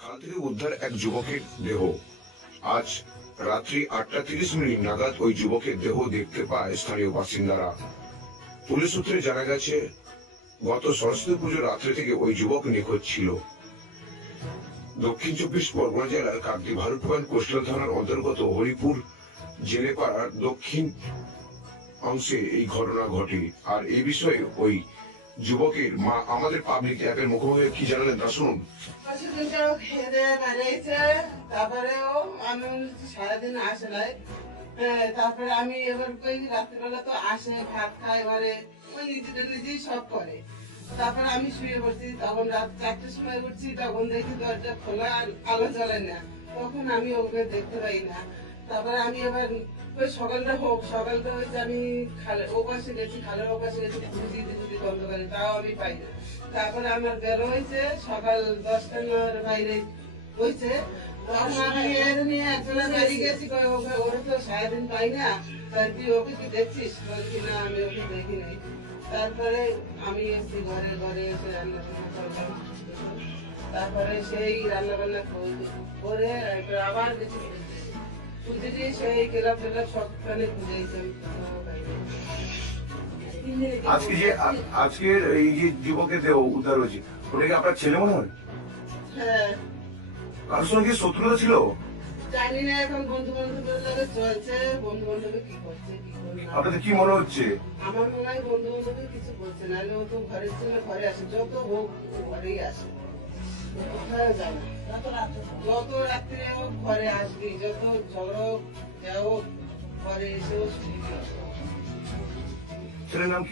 খাল থেকে উদ্ধার এক যুবকের দেহ। আজ রাত্রি 8:30 নাগাদ ওই যুবকের দেহ দেখতে পায় স্থানীয় বাসিন্দারা। পুলিশ সূত্রে জানা গেছে, গত সরস্বতী পুজোর রাত্রে থেকে ওই যুবক নিখোঁজ ছিল। দক্ষিণ 24 পরগনা জেলার কাকদ্বীপ ভারতপুর কোস্টাল থানার অন্তর্গত হরিপুর জেলেপাড়ার দক্ষিণ অংশে এই ঘটনা ঘটে। আর এই বিষয়ে ওই যুবকের মা আমাদের পাবলিক অ্যাপের মুখোমুখি কি জানালেন তা শুনুন। তারপরেও আমি সারাদিন আসে নাই। তারপরে আমি এবার রাত্রিবেলা তো আসে, ভাত খায়, এবারে ওই নিজেই সব করে। তারপরে আমি শুয়ে পড়ছি, তখন রাত 4টার সময় উঠছি, তখন দেখি দরজা খোলা, আলো জ্বলে না। তখন আমি ওকে দেখতে পাই না। তারপরে আমি এবার ওই সকালটা ওই যে আমি ও পাশে গেছি, খালের ও পাশে গেছি, খুঁজি বন্ধ করি, তাও আমি পাই না। তারপরে আমার বের হয়েছে সকাল 10টার বাইরে হয়েছে, তখন আমি এর নিয়ে একজনের বাড়ি গেছি, ওরা তো সারাদিন পাই না, তাই তুই ওকে কি দেখছিস? বলছি না, আমি ওকে দেখি নাই। তারপরে আমি এসছি ঘরে এসে রান্না করলাম। তারপরে সেই রান্না বান্না করে আবার গেছি খুঁজেছি, সেই কেলাপ সবখানে খুঁজেছি। আজকের এই যে যুবকের দেহ উদ্ধার হয়েছে, ওটা কি আপনার ছেলে মনে হয়? হ্যাঁ। কারোর সঙ্গে কি শত্রুতা ছিল? জানি না, এখন বন্ধু বান্ধবের লগে চলছে, বন্ধু বান্ধবে কি করছে কি করছে। আপনাদের কি মনে হচ্ছে? আমার মনে হয় বন্ধু বান্ধবে কিছু করছে না, ও তো ঘরের ছিল, ঘরে আসে, যত হোক ঘরেই আসে, কোথাও যায় না। যত রাত্রে হোক ঘরে আসবি, যত ঝগড়া হোক যা হোক ঘরে এসেও ছেলের নাম কি?